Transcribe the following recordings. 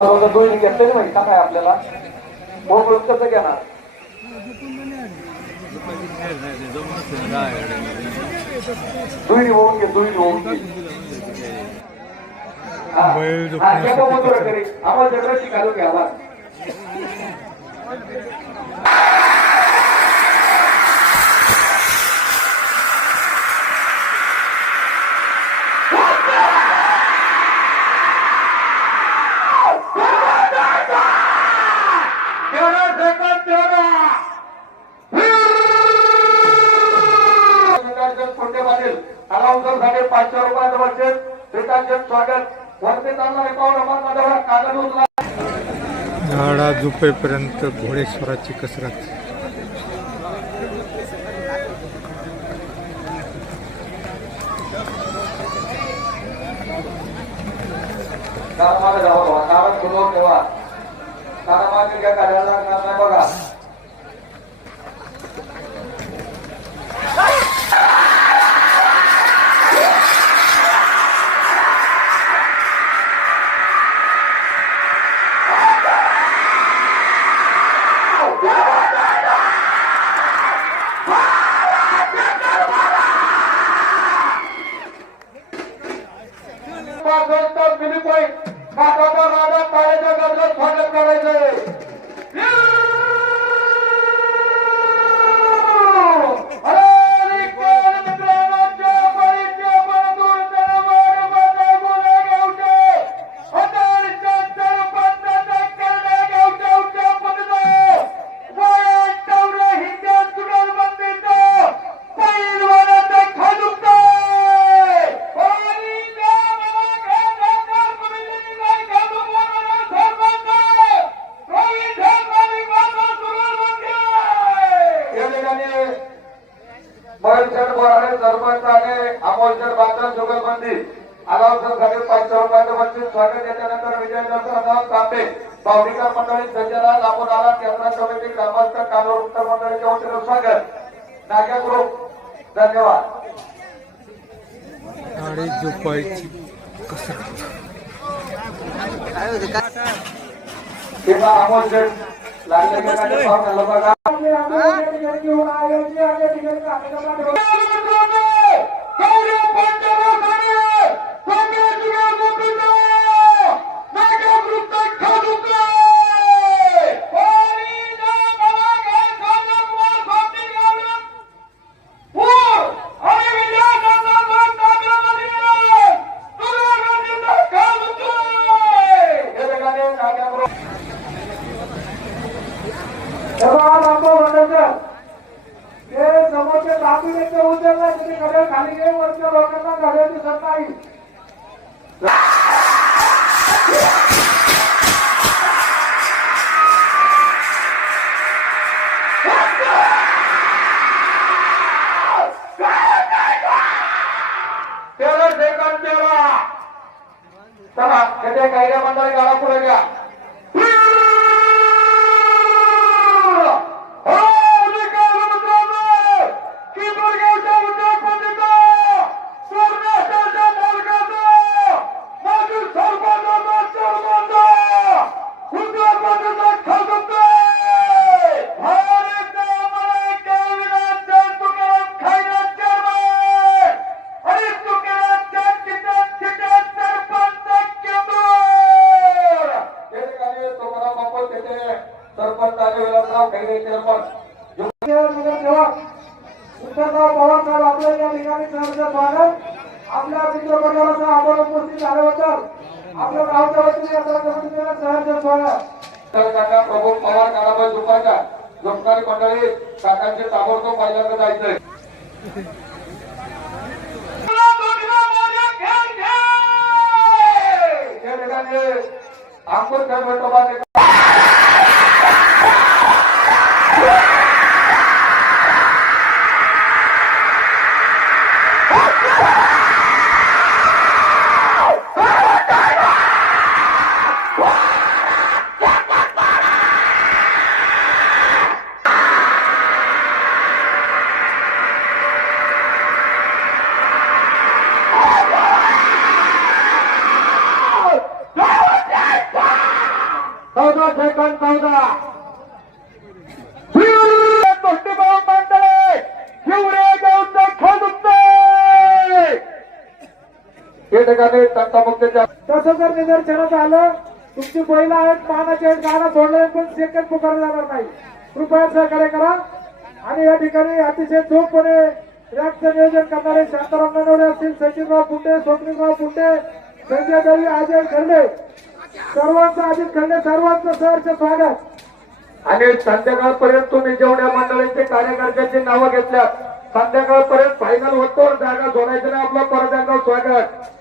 बरोबर घेतले माहिती काय आपल्याला? मोकळून कसं घेणार? दुहेरी होऊन घे दुहेरी होऊन घे. आम्हाला सगळं शिकायला घ्यावा अलाउन्सरसाठी पाचशे रुपयाचं बक्षीस श्रीकांत स्वागत. वरती चालणारे पाऊल माझ्यावर कागद उचला. झाडा झोपेपर्यंत घोडेश्वराची कसरत. कामाला जावं कारण सुरू ठेवा. कामाचे काय कार्याला लागणार नाही बघा. मंडळी संजयराज आपण आला केंद्र कमिटी ग्रामस्थ कानूर उत्तर मंडळीच्या वतीनं स्वागत. नाग्या ग्रुप धन्यवाद. झोपायची. किंवा अमोल लागले बघा. नाग्या तेरा सेकंद तेरा चला येथे कैऱ्या मंडळी गाडा पुढे घ्या. सरपंच विलासराव खैरे चेअरमन उत्तरराव पवार साहेब आपल्या या ठिकाणी सहर्ष स्वागत आपल्या मित्रपरिवारासह आपण उपस्थित झाल्याबद्दल आपल्या गावच्या वतीने सहर्ष स्वागत तर काका प्रभू पवार काळाबाई दुपारच्या झोपणारी मंडळी काकांचे ताबडतोब पहिल्यांदा जायचंय त्या ठिकाणी ठिकाणी तंटामुक्तीच्या तसं जर निदर्शनात आलं तुमची बैल आहेत आहेत गाणं सोडलं पण सेकंद पुकारलं जाणार नाही. कृपया सहकार्य करा. आणि या ठिकाणी अतिशय चोखपणे रॅपचं नियोजन करणारे शांताराम ननवडे असतील सचिनराव पुंडे स्वप्नीलराव पुंडे संजय देवी अजय खंडे. सर्वांचं अजित खंडे सर्वांचं सहर्ष स्वागत. आणि संध्याकाळपर्यंत तुम्ही जेवढ्या मंडळींचे कार्यकर्त्यांची नावं घेतल्यात संध्याकाळपर्यंत फायनल होतो जागा सोडायचं नाही आपलं परत एकदा स्वागत.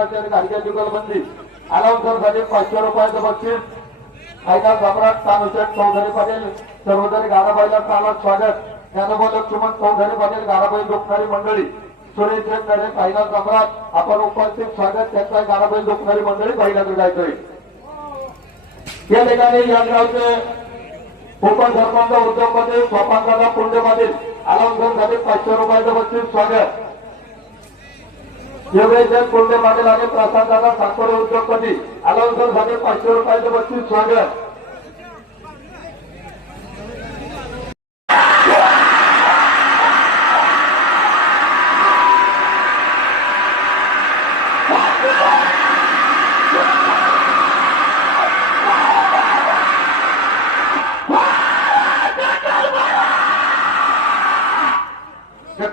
सरपंच कैलास घाडगे जुगलबंदी अलाउन्सरसाठी पाचशे रुपयाचं बक्षीस. फायदा सम्राट तानुशेठ चौधरी पाटील सर्वोदरी गाराबाईला चालक स्वागत. ज्ञानोबा लक्ष्मण चौधरी पाटील गाराबाई दुखणारी मंडळी. सुरेश नरे पहिला सम्राट आपण उपस्थित स्वागत त्यांचा गाराबाई दुखणारी मंडळी पहिल्यांदा जायचोय या ठिकाणी या गावचे उपसरपंच उद्योगपती स्वपांकाला पुंडे पाटील अलाउन्सरसाठी पाचशे रुपयाचं बक्षीस स्वागत. योगेश्वर पुंडे पाटील आणि प्रसादाला सातपुरे उद्योगपती अलाउन्सरसाठी पाचशे रुपयाचे बत्तीस स्वागत.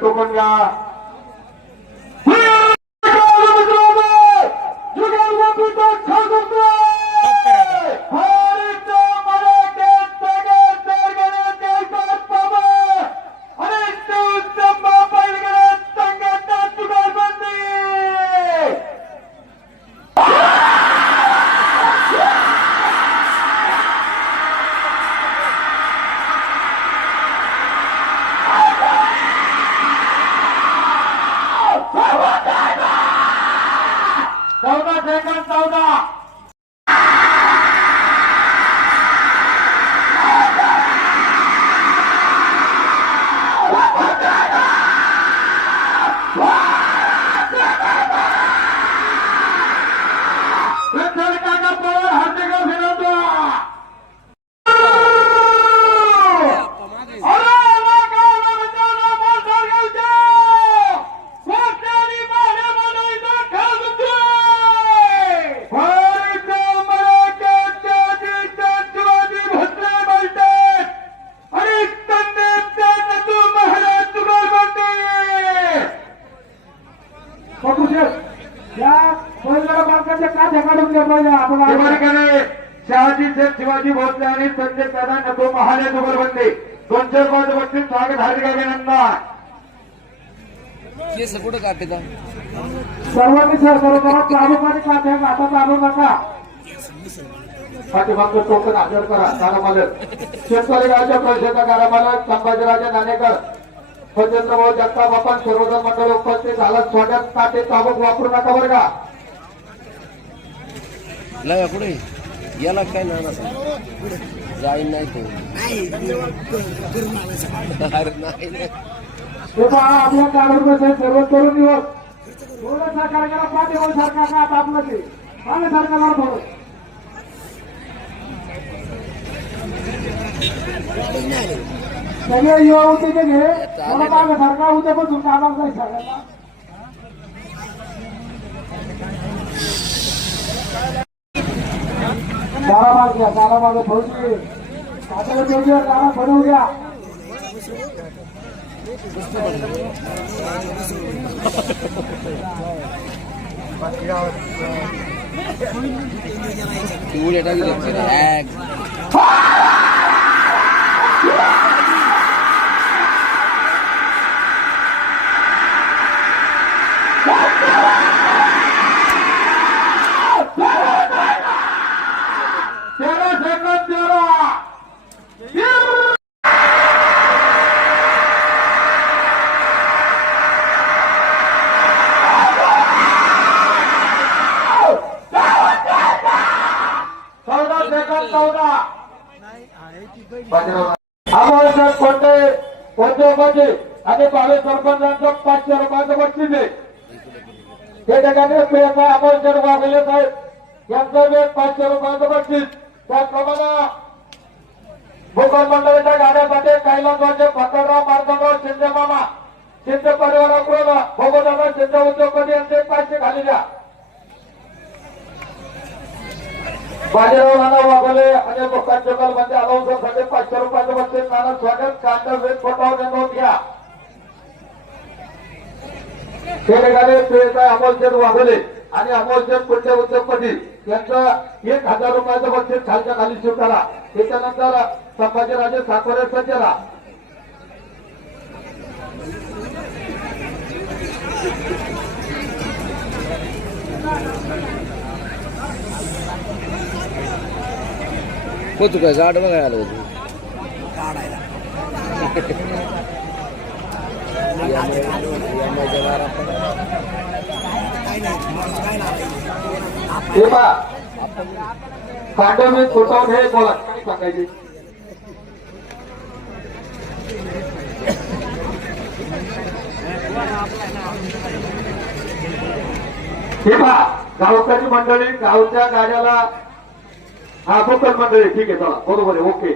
टोकन नटू महाराज जुगलबंदी दोनशे रुपयाचं बक्षीस स्वागत हार्दिक अभिनंदन केस कुठं काढते का सर्वांनी सहकार्य करा. प्रामुख्याने काठ्या हातात आणू नका. पाठीमागचं टोकन हजर करा. गाडामालक शेतकरी राजा परिषद गाडामालक संभाजीराजे नाणेकर. स्वतंत्रभाऊ जगताप आपण सर्वजण मंडळ उपस्थित झाला. स्वागत काटे चाबूक वापरू नका बरं का? लावा कुठे? याला काय जाईन नाही तो अरे नाही नाही. हे पहा आपल्या कागद सर्व तरुण दिवस थोडं सहकार्य करा पाठीवर सारखा का आता आपलं ते मागे सारखं करा थोडं सगळे युवा होते ते घे मला मागे सारखा उद्यापासून कामाला जायचं सगळ्यांना चारा माग घ्या चारा मागे थोडी आता बनवू घ्या. तेरा सेकंद तेरा चौदा सेकंद चौदा आवाज कोणते कोणते आणि बावीस सरपंचांचं पाचशे रुपयाचं बक्षीस आहे. त्या ठिकाणी पेसा अमोलकर वाघले साहेब. यांचं वेळ पाचशे रुपयाचं बक्षीस. त्याचप्रमाणे भूकंप मंडळाच्या गाड्यासाठी कैलासवाचे भक्तराव मार्गराव शिंदे मामा शिंदे परिवाराकडून भोगदादा शिंदे उद्योगपती यांचे पाचशे खाली द्या. बाजीराव नाना वाघोले आणि मुखांचकलमध्ये अलाउन्सरसाठी पाचशे रुपयाचं बक्षीस नाना स्वागत कांदा वेट फोटावर नोंद घ्या. ते ठिकाणी पेसा अमोलचंद वाघोले आणि अमोलचंद पुढचे उद्योगपती यांचं एक हजार रुपयाचं बक्षीस खालच्या खाली स्वीकारा त्याच्यानंतर संभाजीराजे साकोरे सज्जरा हो तू काय झाड बघायला आलं. हे मी फोटोवर हे बोला हे पहा गावकरी मंडळी गावच्या गाड्याला हा भूकल मंडळी ठीक आहे चला बरोबर आहे ओके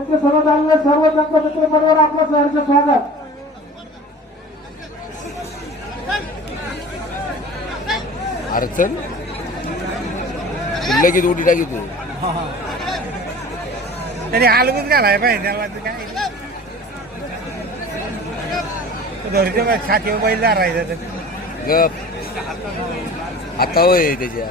या गाड्या त्यांचे सर्व चालले सर्व दंतमित्र बरोबर आपलं सहर्ष स्वागत. अरे चल. तू लगेच उडी टाकी तू त्याने हलवून घालाय पाहिजे त्याला ते काय? धरते बा छातीवर बैल राहायचं गप. आता होय त्याच्या.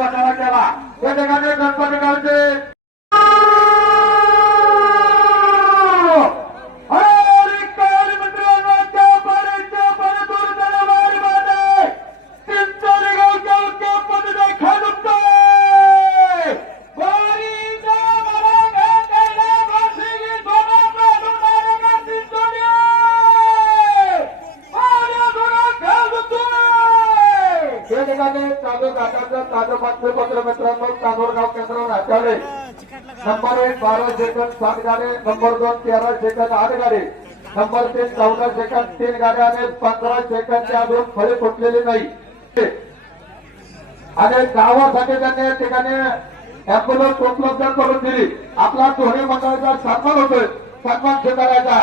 घोड्याने केला. या ठिकाणी गणपती सेकंद सात गाडी नंबर दोन तेरा सेकंद आठ गाडी. नंबर तीन चौदा सेकंद तीन गाड्या आणि पंधरा सेकंदच्या अजून फळे फुटलेली नाही. आणि गावासाठी त्यांनी या ठिकाणी अँब्युलन्स उपलब्ध करून दिली. आपला दोन्ही मंडळाचा सन्मान होतोय. सन्मान स्वीकारायचा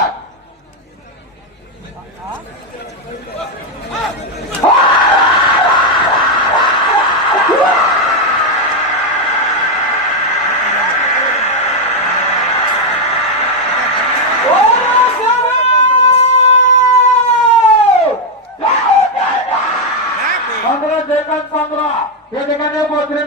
सेकंद पंधरा या ठिकाणी पोहोचले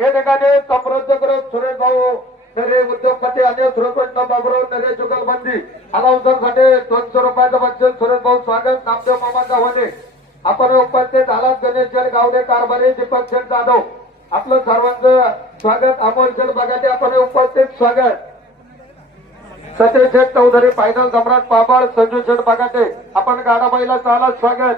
या ठिकाणी समृद्धग्रस्त सुरेश भाऊ नरे उद्योगपती अनिल सुरेश बाबुराव नरे जुगलबंदी अनाउन्सरसाठी दोनशे रुपयाचं सुरेश भाऊ स्वागत नामदेव मामा आपण उपस्थित आलात गणेश गावडे कारभारी दीपक शेठ जाधव आपलं सर्वांचं स्वागत अमोल शेठ बघाटे आपण उपस्थित स्वागत सचिन शेठ चौधरी फायनल सम्राट पाबाळ संजू शेठ बघाटे आपण गाडाबाईला चालत स्वागत.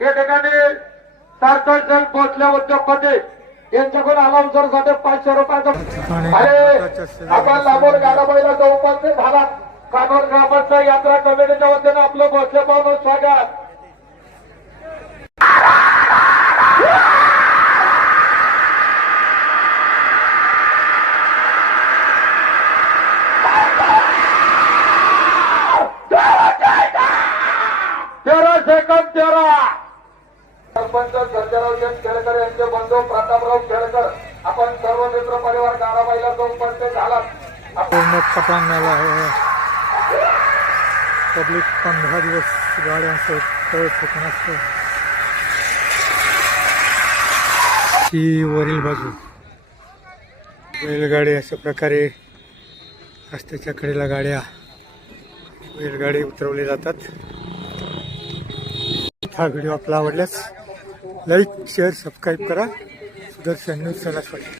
या ठिकाणी तारकर्षण पोहोचल्या उद्योगपती यांच्याकडून अलाउन्सरसाठी पाचशे रुपयाचं अरे आपण लांबून गाडाबाईला उपस्थित झाला. कानोर ग्रामस्थ यात्रा कमिटीच्या वतीनं आपलं भोसले पाहून स्वागत तेरा सेकंद तेरा सरपंच सर्जराव शेठ खेळकर यांचे बंधू प्रतापराव खेळकर आपण सर्व मित्र परिवार गाडाबाईला जो उपस्थित झाला पूर्ण पटांग झाला आहे. पब्लिक पंधरा दिवस गाड्यांचं तळ होतं ही वरील बाजू. बैलगाडी अशा प्रकारे रस्त्याच्या कडेला गाड्या बैलगाडी उतरवली जातात. हा व्हिडिओ आपला आवडल्यास लाईक शेअर सबस्क्राईब करा. दर्शन न्यूज चॅनल